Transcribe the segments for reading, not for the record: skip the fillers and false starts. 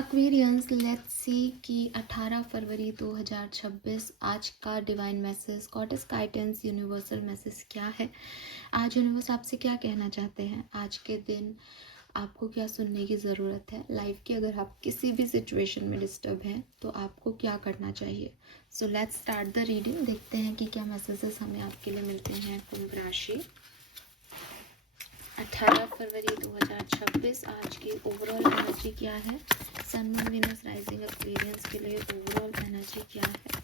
Aquarians, let's see कि 18 फरवरी 2026 आज का divine message, goddess guidance, universal message क्या है। आज यूनिवर्स आपसे क्या कहना चाहते हैं। आज के दिन आपको क्या सुनने की ज़रूरत है। लाइफ की अगर आप किसी भी सिचुएशन में डिस्टर्ब हैं तो आपको क्या करना चाहिए। So let's start the reading. देखते हैं कि क्या मैसेजेस हमें आपके लिए मिलते हैं। कुंभ राशि, 18 फरवरी 2026 आज की ओवरऑल एनर्जी क्या है। Sun, moon, Venus, rising, Aquarians के लिए ओवरऑल एनर्जी क्या है।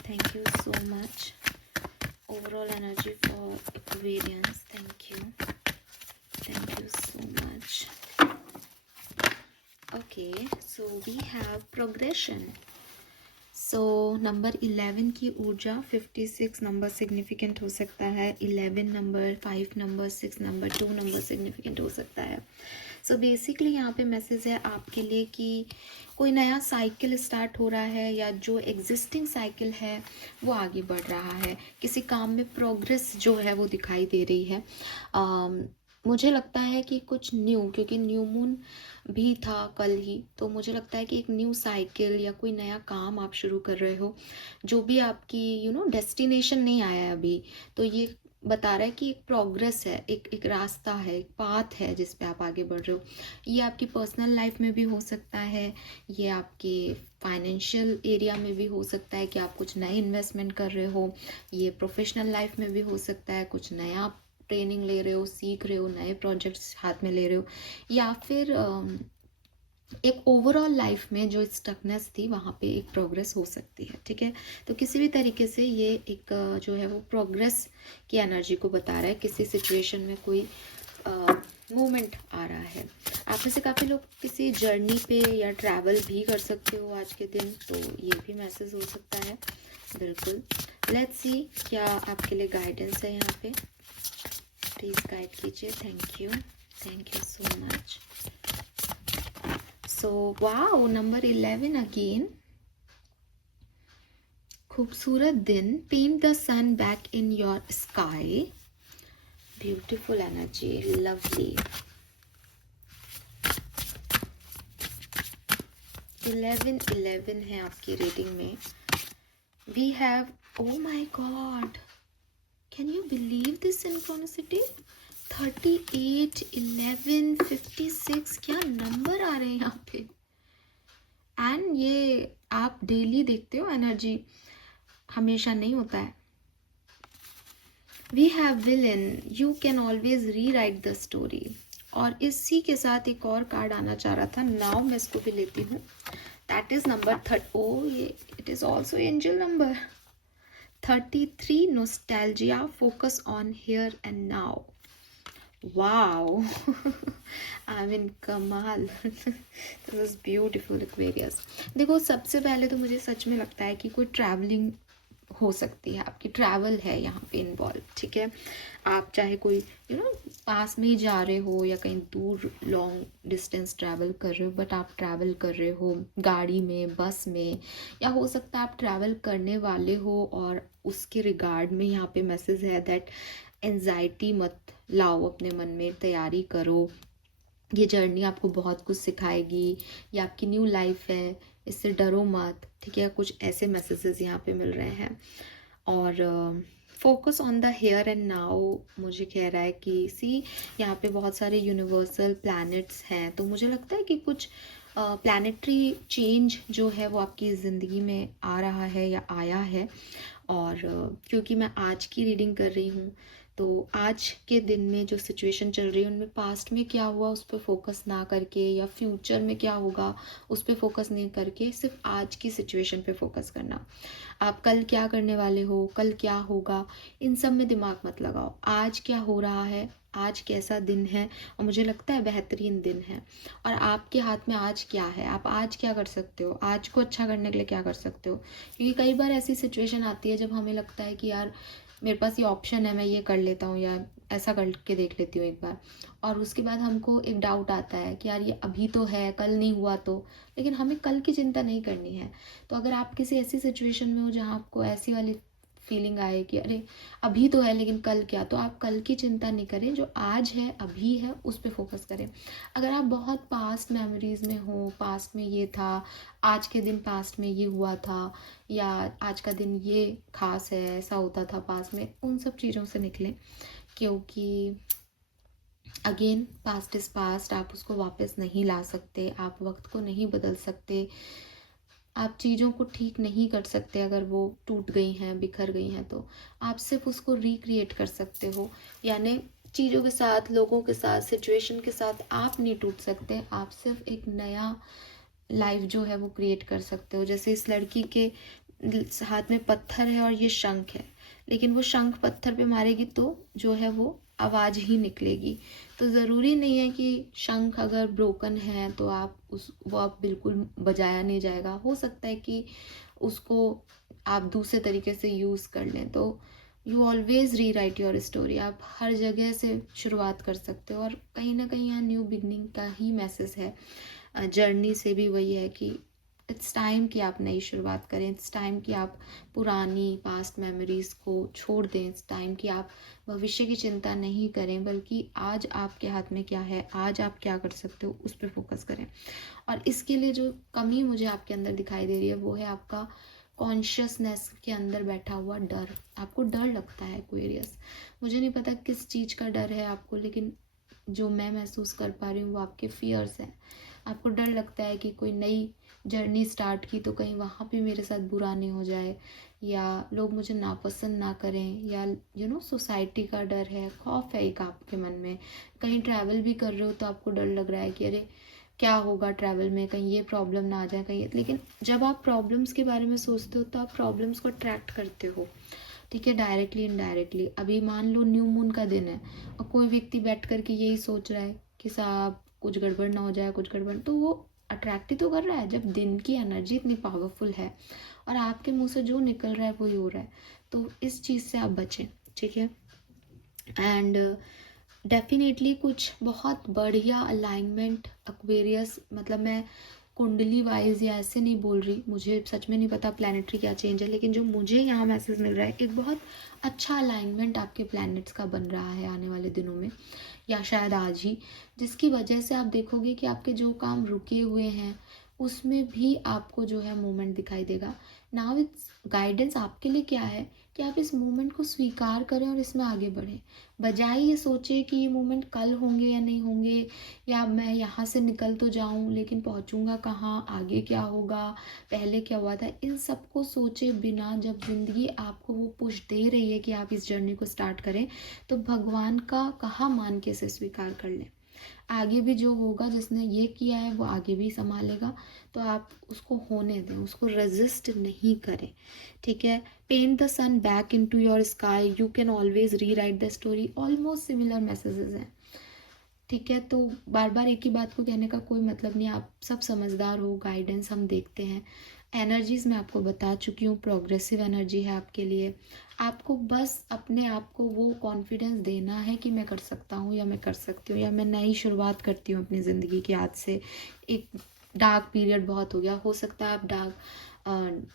Thank you so much. Overall energy for Aquarians, thank you so much. Okay, so we have progression. So number 11 की ऊर्जा, 56 नंबर सिग्निफिकेंट हो सकता है, 11 number, 5 number, 6 number, 2 number significant हो सकता है। सो बेसिकली यहाँ पे मैसेज है आपके लिए कि कोई नया साइकिल स्टार्ट हो रहा है या जो एग्जिस्टिंग साइकिल है वो आगे बढ़ रहा है। किसी काम में प्रोग्रेस जो है वो दिखाई दे रही है। मुझे लगता है कि कुछ न्यू, क्योंकि न्यू मून भी था कल ही, तो मुझे लगता है कि एक न्यू साइकिल या कोई नया काम आप शुरू कर रहे हो। जो भी आपकी डेस्टिनेशन नहीं आया है अभी, तो ये बता रहा है कि एक प्रोग्रेस है, एक रास्ता है, एक पाथ है जिस पे आप आगे बढ़ रहे हो। ये आपकी पर्सनल लाइफ में भी हो सकता है, ये आपके फाइनेंशियल एरिया में भी हो सकता है कि आप कुछ नए इन्वेस्टमेंट कर रहे हो। ये प्रोफेशनल लाइफ में भी हो सकता है, कुछ नया ट्रेनिंग ले रहे हो, सीख रहे हो, नए प्रोजेक्ट्स हाथ में ले रहे हो, या फिर एक ओवरऑल लाइफ में जो स्टकनेस थी वहाँ पे एक प्रोग्रेस हो सकती है। ठीक है, तो किसी भी तरीके से ये एक जो है वो प्रोग्रेस की एनर्जी को बता रहा है। किसी सिचुएशन में कोई मूवमेंट आ रहा है। आप में से काफ़ी लोग किसी जर्नी पे या ट्रैवल भी कर सकते हो आज के दिन, तो ये भी मैसेज हो सकता है। बिल्कुल, लेट्स सी क्या आपके लिए गाइडेंस है यहाँ पे। प्लीज़ गाइड कीजिए। Thank you so much. So wow, number 11 again. खूबसूरत दिन, paint the sun back in your sky. Beautiful energy, lovely. 11 है आपकी रीडिंग में। We have, oh my god, can you believe this synchronicity. 38, 11, 56, क्या number आ रहे हैं यहाँ पे। एंड ये आप डेली देखते हो, एनर्जी हमेशा नहीं होता है। We have villain, you can always rewrite the story. और इसी के साथ एक और कार्ड आना चाह रहा था, नाउ मैं इसको भी लेती हूँ। That is number 30। ओ, ये it is also angel number 33, nostalgia, focus on here and now. Wow, I mean कमाल। This is beautiful Aquarius. देखो, सबसे पहले तो मुझे सच में लगता है कि कोई ट्रैवलिंग हो सकती है, आपकी ट्रैवल है यहाँ पे इन्वॉल्व। ठीक है, आप चाहे कोई पास में ही जा रहे हो या कहीं दूर लॉन्ग डिस्टेंस ट्रैवल कर रहे हो, बट आप ट्रैवल कर रहे हो गाड़ी में, बस में, या हो सकता है आप ट्रैवल करने वाले हो। और उसके रिगार्ड में यहाँ पे मैसेज है दैट एंजाइटी मत लाओ अपने मन में, तैयारी करो। ये जर्नी आपको बहुत कुछ सिखाएगी, ये आपकी न्यू लाइफ है, इससे डरो मत। ठीक है, कुछ ऐसे मैसेजेस यहाँ पे मिल रहे हैं। और focus on the here and now मुझे कह रहा है कि यहाँ पे बहुत सारे यूनिवर्सल प्लैनेट्स हैं, तो मुझे लगता है कि कुछ प्लैनेटरी चेंज जो है वो आपकी ज़िंदगी में आ रहा है या आया है। और क्योंकि मैं आज की रीडिंग कर रही हूँ, तो आज के दिन में जो सिचुएशन चल रही है उनमें पास्ट में क्या हुआ उस पर फोकस ना करके, या फ्यूचर में क्या होगा उस पर फोकस नहीं करके, सिर्फ आज की सिचुएशन पे फोकस करना। आप कल क्या करने वाले हो, कल क्या होगा, इन सब में दिमाग मत लगाओ। आज क्या हो रहा है, आज कैसा दिन है, और मुझे लगता है बेहतरीन दिन है। और आपके हाथ में आज क्या है, आप आज क्या कर सकते हो, आज को अच्छा करने के लिए क्या कर सकते हो। क्योंकि कई बार ऐसी सिचुएशन आती है जब हमें लगता है कि यार मेरे पास ये ऑप्शन है, मैं ये कर लेता हूँ या ऐसा करके देख लेती हूँ एक बार, और उसके बाद हमको एक डाउट आता है कि यार ये अभी तो है, कल नहीं हुआ तो। लेकिन हमें कल की चिंता नहीं करनी है। तो अगर आप किसी ऐसी सिचुएशन में हो जहाँ आपको ऐसी वाली फीलिंग आए कि अरे अभी तो है लेकिन कल क्या, तो आप कल की चिंता नहीं करें, जो आज है अभी है उस पर फोकस करें। अगर आप बहुत पास्ट मेमोरीज में हो, पास्ट में ये था, आज के दिन पास्ट में ये हुआ था, या आज का दिन ये खास है, ऐसा होता था पास्ट में, उन सब चीज़ों से निकलें। क्योंकि अगेन पास्ट इज़ पास्ट, आप उसको वापस नहीं ला सकते, आप वक्त को नहीं बदल सकते, आप चीज़ों को ठीक नहीं कर सकते। अगर वो टूट गई हैं, बिखर गई हैं, तो आप सिर्फ उसको रिक्रिएट कर सकते हो। यानी चीज़ों के साथ, लोगों के साथ, सिचुएशन के साथ आप नहीं टूट सकते, आप सिर्फ एक नया लाइफ जो है वो क्रिएट कर सकते हो। जैसे इस लड़की के हाथ में पत्थर है और ये शंख है, लेकिन वो शंख पत्थर पे मारेगी तो जो है वो आवाज़ ही निकलेगी। तो ज़रूरी नहीं है कि शंख अगर ब्रोकन है तो वो आप बिल्कुल बजाया नहीं जाएगा, हो सकता है कि उसको आप दूसरे तरीके से यूज़ कर लें। तो यू ऑलवेज री राइट योर स्टोरी, आप हर जगह से शुरुआत कर सकते हो, और कहीं ना कहीं यहाँ न्यू बिगनिंग का ही मैसेज है। जर्नी से भी वही है कि इट्स टाइम कि आप नई शुरुआत करें, इट्स टाइम कि आप पुरानी पास्ट मेमोरीज को छोड़ दें, इट्स टाइम कि आप भविष्य की चिंता नहीं करें, बल्कि आज आपके हाथ में क्या है, आज आप क्या कर सकते हो उस पर फोकस करें। और इसके लिए जो कमी मुझे आपके अंदर दिखाई दे रही है वो है आपका कॉन्शियसनेस के अंदर बैठा हुआ डर। आपको डर लगता है एक्वेरियस, मुझे नहीं पता किस चीज़ का डर है आपको, लेकिन जो मैं महसूस कर पा रही हूँ वो आपके फियर्स हैं। आपको डर लगता है कि कोई नई जर्नी स्टार्ट की तो कहीं वहाँ पे मेरे साथ बुरा नहीं हो जाए, या लोग मुझे नापसंद ना करें, या सोसाइटी का डर है, खौफ है एक आपके मन में। कहीं ट्रैवल भी कर रहे हो तो आपको डर लग रहा है कि अरे क्या होगा ट्रैवल में, कहीं ये प्रॉब्लम ना आ जाए कहीं। लेकिन जब आप प्रॉब्लम्स के बारे में सोचते हो तो आप प्रॉब्लम्स को अट्रैक्ट करते हो, ठीक है, डायरेक्टली इनडायरेक्टली। अभी मान लो न्यू मून का दिन है और कोई व्यक्ति बैठ करके यही सोच रहा है कि साहब कुछ गड़बड़ ना हो जाए, कुछ गड़बड़, तो वो अट्रैक्ट ही तो कर रहा है। जब दिन की एनर्जी इतनी पावरफुल है और आपके मुंह से जो निकल रहा है वही हो रहा है, तो इस चीज़ से आप बचें, ठीक है। एंड डेफिनेटली कुछ बहुत बढ़िया अलाइनमेंट एक्वेरियस, मतलब मैं कुंडली वाइज या ऐसे नहीं बोल रही, मुझे सच में नहीं पता प्लानिटरी क्या चेंज है, लेकिन जो मुझे यहाँ मैसेज मिल रहा है एक बहुत अच्छा अलाइनमेंट आपके प्लैनेट्स का बन रहा है आने वाले दिनों में, या शायद आज ही, जिसकी वजह से आप देखोगे कि आपके जो काम रुके हुए हैं उसमें भी आपको जो है मूवमेंट दिखाई देगा। नाउ इट्स गाइडेंस आपके लिए क्या है कि आप इस मूवमेंट को स्वीकार करें और इसमें आगे बढ़ें, बजाय ये सोचे कि ये मूवमेंट कल होंगे या नहीं होंगे, या मैं यहाँ से निकल तो जाऊँ लेकिन पहुँचूँगा कहाँ, आगे क्या होगा, पहले क्या हुआ था। इन सब को सोचे बिना जब ज़िंदगी आपको वो पुश दे रही है कि आप इस जर्नी को स्टार्ट करें, तो भगवान का कहा मान के इसे स्वीकार कर लें। आगे भी जो होगा, जिसने ये किया है वो आगे भी संभालेगा, तो आप उसको होने दें, उसको रेजिस्ट नहीं करें, ठीक है। Paint the sun back into your sky, you can always rewrite the story, almost similar messages हैं, ठीक है। तो बार बार एक ही बात को कहने का कोई मतलब नहीं, आप सब समझदार हो, गाइडेंस हम देखते हैं। एनर्जीज मैं आपको बता चुकी हूँ, प्रोग्रेसिव एनर्जी है आपके लिए। आपको बस अपने आप को वो कॉन्फिडेंस देना है कि मैं कर सकता हूँ, या मैं कर सकती हूँ, या मैं नई शुरुआत करती हूँ अपनी ज़िंदगी की आज से। एक डार्क पीरियड बहुत हो गया, हो सकता है आप डार्क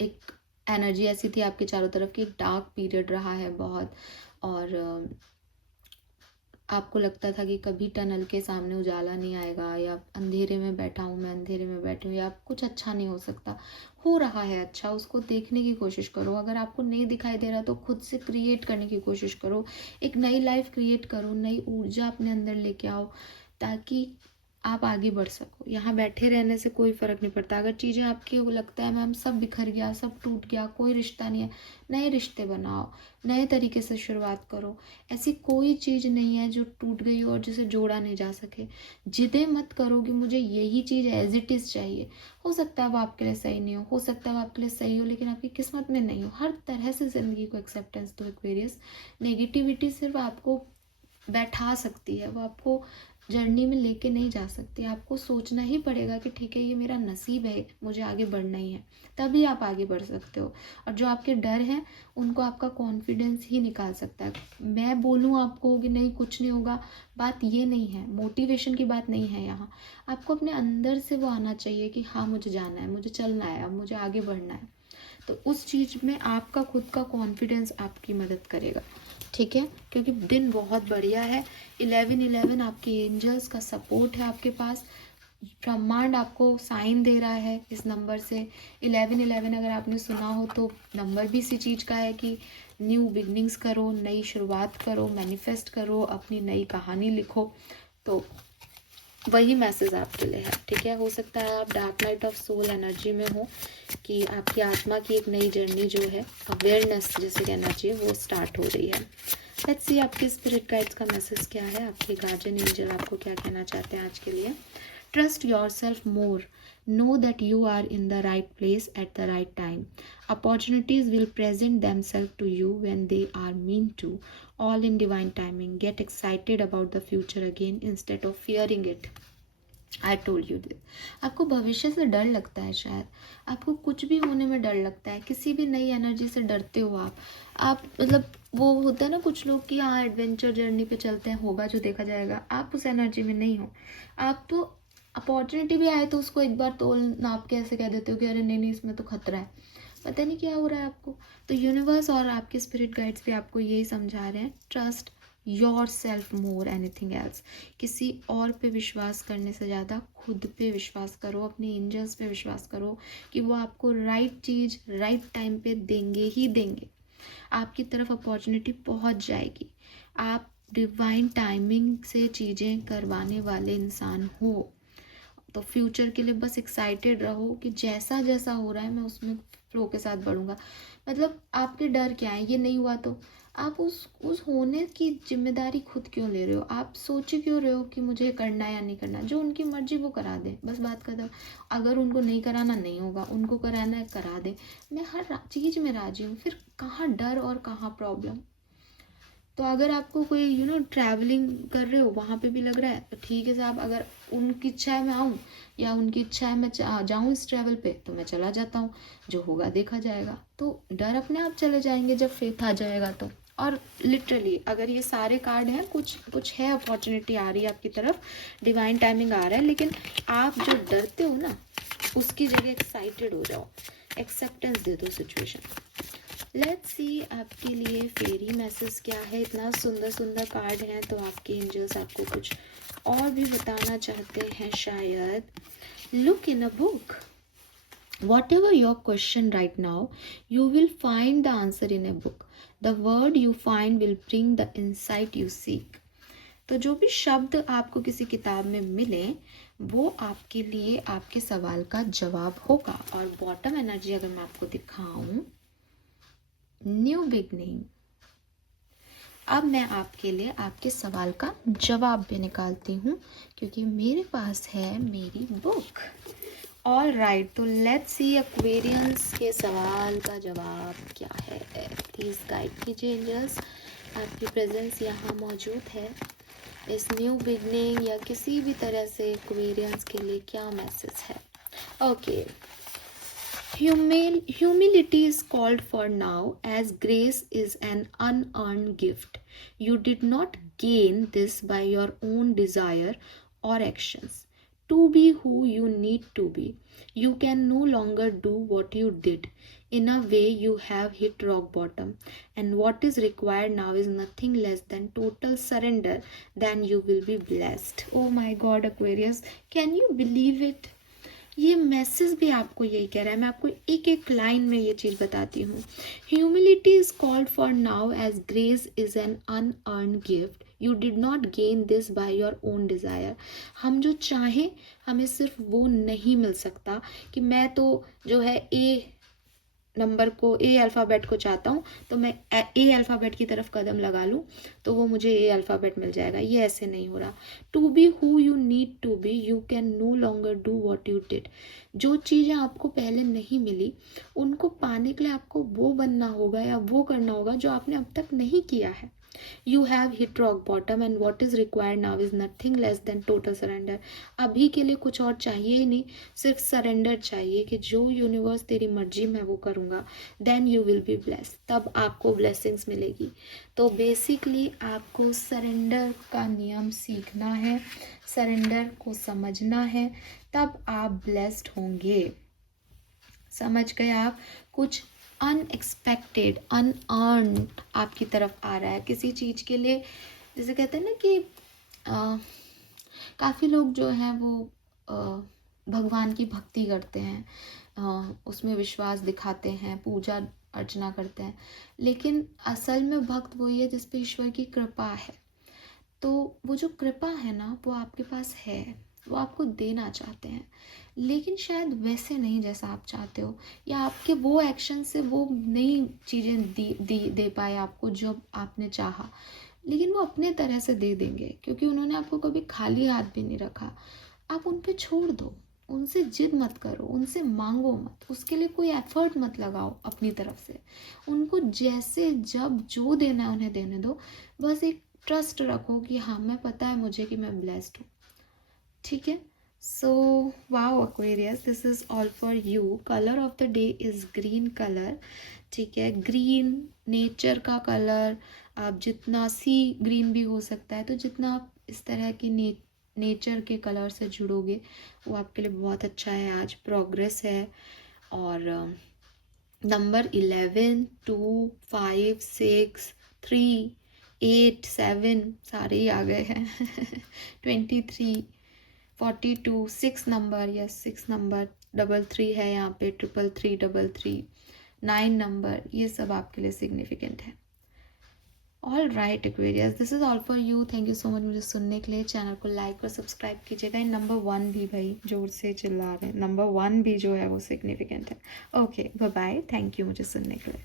एक एनर्जी ऐसी थी आपके चारों तरफ कि एक डार्क पीरियड रहा है बहुत, और आपको लगता था कि कभी टनल के सामने उजाला नहीं आएगा, या अंधेरे में बैठा हूँ मैं, अंधेरे में बैठी हूँ, या कुछ अच्छा नहीं हो सकता। हो रहा है अच्छा, उसको देखने की कोशिश करो। अगर आपको नहीं दिखाई दे रहा तो खुद से क्रिएट करने की कोशिश करो, एक नई लाइफ क्रिएट करो, नई ऊर्जा अपने अंदर लेके आओ, ताकि आप आगे बढ़ सको। यहाँ बैठे रहने से कोई फ़र्क नहीं पड़ता। अगर चीज़ें आपकी लगता है मैम सब बिखर गया, सब टूट गया, कोई रिश्ता नहीं है, नए रिश्ते बनाओ, नए तरीके से शुरुआत करो। ऐसी कोई चीज़ नहीं है जो टूट गई हो और जिसे जोड़ा नहीं जा सके। जिद्दें मत करो कि मुझे यही चीज़ एज इट इज़ चाहिए। हो सकता है वो आपके लिए सही नहीं हो सकता है वो आपके लिए सही हो, लेकिन आपकी किस्मत में नहीं हो। हर तरह से ज़िंदगी को एक्सेप्टेंस दो एक्वेरियस। नेगेटिविटी सिर्फ आपको बैठा सकती है, वो आपको जर्नी में लेके नहीं जा सकती। आपको सोचना ही पड़ेगा कि ठीक है ये मेरा नसीब है, मुझे आगे बढ़ना ही है, तभी आप आगे बढ़ सकते हो। और जो आपके डर हैं उनको आपका कॉन्फिडेंस ही निकाल सकता है। मैं बोलूँ आपको कि नहीं कुछ नहीं होगा, बात ये नहीं है, मोटिवेशन की बात नहीं है यहाँ। आपको अपने अंदर से वो आना चाहिए कि हाँ मुझे जाना है, मुझे चलना है, अब मुझे आगे बढ़ना है। तो उस चीज़ में आपका खुद का कॉन्फिडेंस आपकी मदद करेगा, ठीक है, क्योंकि दिन बहुत बढ़िया है। 11-11 आपके एंजल्स का सपोर्ट है आपके पास, ब्रह्मांड आपको साइन दे रहा है इस नंबर से। 11-11 अगर आपने सुना हो तो नंबर भी इसी चीज़ का है कि न्यू बिगनिंग्स करो, नई शुरुआत करो, मैनिफेस्ट करो, अपनी नई कहानी लिखो। तो वही मैसेज आपके लिए है, ठीक है। हो सकता है आप dark night of soul energy में हो, कि आपकी आत्मा की एक नई जर्नी जो है, अवेयरनेस जिसे कहना चाहिए, वो स्टार्ट हो रही है। लेट्स सी आपके स्पिरिट गाइड्स का मैसेज क्या है, आपके गार्जियन एंजल आपको क्या कहना चाहते हैं आज के लिए। Trust yourself more, know that you are in the right place at the right time. Opportunities will present themselves to you when they are meant to, all in divine timing. Get excited about the future again instead of fearing it. I told you this. आपको भविष्य से डर लगता है, शायद आपको कुछ भी होने में डर लगता है, किसी भी नई एनर्जी से डरते हो आप मतलब वो होता है ना कुछ लोग कि हाँ एडवेंचर जर्नी पे चलते हैं, होगा जो देखा जाएगा। आप उस एनर्जी में नहीं हो। आप तो अपॉर्चुनिटी भी आए तो उसको एक बार तोल नाप के ऐसे कह देते हो कि अरे नहीं इसमें तो खतरा है, पता नहीं क्या हो रहा है आपको। तो यूनिवर्स और आपके स्पिरिट गाइड्स भी आपको यही समझा रहे हैं, trust your self more anything else. किसी और पे विश्वास करने से ज़्यादा खुद पे विश्वास करो, अपने एंजल्स पे विश्वास करो कि वो आपको राइट चीज़ राइट टाइम पे देंगे ही देंगे। आपकी तरफ अपॉर्चुनिटी पहुंच जाएगी। आप डिवाइन टाइमिंग से चीज़ें करवाने वाले इंसान हो, तो फ्यूचर के लिए बस एक्साइटेड रहो कि जैसा जैसा हो रहा है मैं उसमें फ्लो के साथ बढ़ूंगा। मतलब आपके डर क्या है, ये नहीं हुआ तो आप उस होने की जिम्मेदारी खुद क्यों ले रहे हो। आप सोच क्यों रहे हो कि मुझे करना है या नहीं करना। जो उनकी मर्जी वो करा दे, बस बात खत्म। अगर उनको नहीं कराना नहीं होगा, उनको कराना है करा दे। मैं हर चीज़ में राजी हूँ, फिर कहाँ डर और कहाँ प्रॉब्लम। तो अगर आपको कोई ट्रैवलिंग कर रहे हो वहाँ पे भी लग रहा है तो ठीक है साहब, अगर उनकी इच्छा है मैं आऊँ या उनकी इच्छा है मैं जाऊँ इस ट्रैवल पे तो मैं चला जाता हूँ, जो होगा देखा जाएगा। तो डर अपने आप चले जाएंगे जब फेथ आ जाएगा तो। और लिटरली अगर ये सारे कार्ड हैं, कुछ है अपॉर्चुनिटी आ रही है आपकी तरफ, डिवाइन टाइमिंग आ रहा है, लेकिन आप जो डरते हो ना उसकी जगह एक्साइटेड हो जाओ, एक्सेप्टेंस दे दो सिचुएशन। लेट्स सी आपके लिए फेरी मैसेज क्या है। इतना सुंदर सुंदर कार्ड हैं तो आपके एंजल्स आपको कुछ और भी बताना चाहते हैं शायद। Look in a book, whatever your question right now, you will find the answer in a book. The word you find will bring the insight you seek. तो जो भी शब्द आपको किसी किताब में मिले वो आपके लिए आपके सवाल का जवाब होगा। और बॉटम एनर्जी अगर मैं आपको दिखाऊं, न्यू बिगनिंग। अब मैं आपके लिए आपके सवाल का जवाब भी निकालती हूँ क्योंकि मेरे पास है मेरी बुक। ऑल राइट, तो लेट्स सी एक्वेरियंस के सवाल का जवाब क्या है। प्लीज़ गाइड कीजिए एंजल्स, आपकी प्रेजेंस यहाँ मौजूद है। इस न्यू बिगनिंग या किसी भी तरह से एक्वेरियंस के लिए क्या मैसेज है। Okay, Humility is called for now, as grace is an unearned gift. You did not gain this by your own desire or actions. To be who you need to be, you can no longer do what you did. In a way, you have hit rock bottom, and what is required now is nothing less than total surrender. Then you will be blessed. Oh my God, Aquarius, can you believe it? ये message भी आपको यही कह रहा है। मैं आपको एक एक लाइन में ये चीज़ बताती हूँ। Humility is called for now as grace is an unearned gift. You did not gain this by your own desire. हम जो चाहें हमें सिर्फ वो नहीं मिल सकता कि मैं तो जो है ए नंबर को, ए अल्फ़ाबेट को चाहता हूँ तो मैं ए अल्फ़ाबेट की तरफ कदम लगा लूँ तो वो मुझे ए अल्फ़ाबेट मिल जाएगा। ये ऐसे नहीं हो रहा। To be who you need to be, you can no longer do what you did. जो चीज़ें आपको पहले नहीं मिली उनको पाने के लिए आपको वो बनना होगा या वो करना होगा जो आपने अब तक नहीं किया है। You have hit rock bottom and what is required now is nothing less than total surrender. अभी के लिए कुछ और चाहिए ही नहीं, सिर्फ सरेंडर चाहिए कि जो यूनिवर्स तेरी मर्जी में वो करूँगा। Then you will be blessed. तब आपको ब्लेसिंग्स मिलेगी। तो बेसिकली आपको सरेंडर का नियम सीखना है, सरेंडर को समझना है, तब आप ब्लेस्ड होंगे। समझ गए आप? कुछ अनएक्सपेक्टेड, अनअर्न्ड आपकी तरफ आ रहा है किसी चीज़ के लिए। जैसे कहते हैं ना कि काफ़ी लोग जो हैं वो भगवान की भक्ति करते हैं, उसमें विश्वास दिखाते हैं, पूजा अर्चना करते हैं, लेकिन असल में भक्त वही है जिस पे ईश्वर की कृपा है। तो वो जो कृपा है ना वो आपके पास है, वो आपको देना चाहते हैं, लेकिन शायद वैसे नहीं जैसा आप चाहते हो, या आपके वो एक्शन से वो नई चीज़ें दे पाए आपको जो आपने चाहा। लेकिन वो अपने तरह से दे देंगे, क्योंकि उन्होंने आपको कभी खाली हाथ भी नहीं रखा। आप उन पे छोड़ दो, उनसे जिद मत करो, उनसे मांगो मत, उसके लिए कोई एफर्ट मत लगाओ अपनी तरफ से। उनको जैसे जब जो देना है उन्हें देने दो। बस एक ट्रस्ट रखो कि हाँ, मैं पता है मुझे कि मैं ब्लेस्ड हूँ। ठीक है। So wow Aquarius, this is all for you. Colour of the day is green colour. ठीक है, ग्रीन नेचर का कलर। आप जितना सी ग्रीन भी हो सकता है, तो जितना आप इस तरह की नेचर के कलर से जुड़ोगे वो आपके लिए बहुत अच्छा है। आज प्रोग्रेस है। और नंबर 11, 2, 5, 6, 3, 8, 7 सारे ही आ गए हैं 23, 42, 6 नंबर, यस 6 नंबर, 33 है यहाँ पे, 333, 33, 9 नंबर, ये सब आपके लिए सिग्निफिकेंट है। All right Aquarius, this is all for you. Thank you so much मुझे सुनने के लिए। चैनल को लाइक और सब्सक्राइब कीजिएगा। नंबर 1 भी, भाई जोर से चिल्ला रहे हैं, नंबर 1 भी जो है वो सिग्निफिकेंट है। Okay, bye bye, thank you मुझे सुनने के लिए।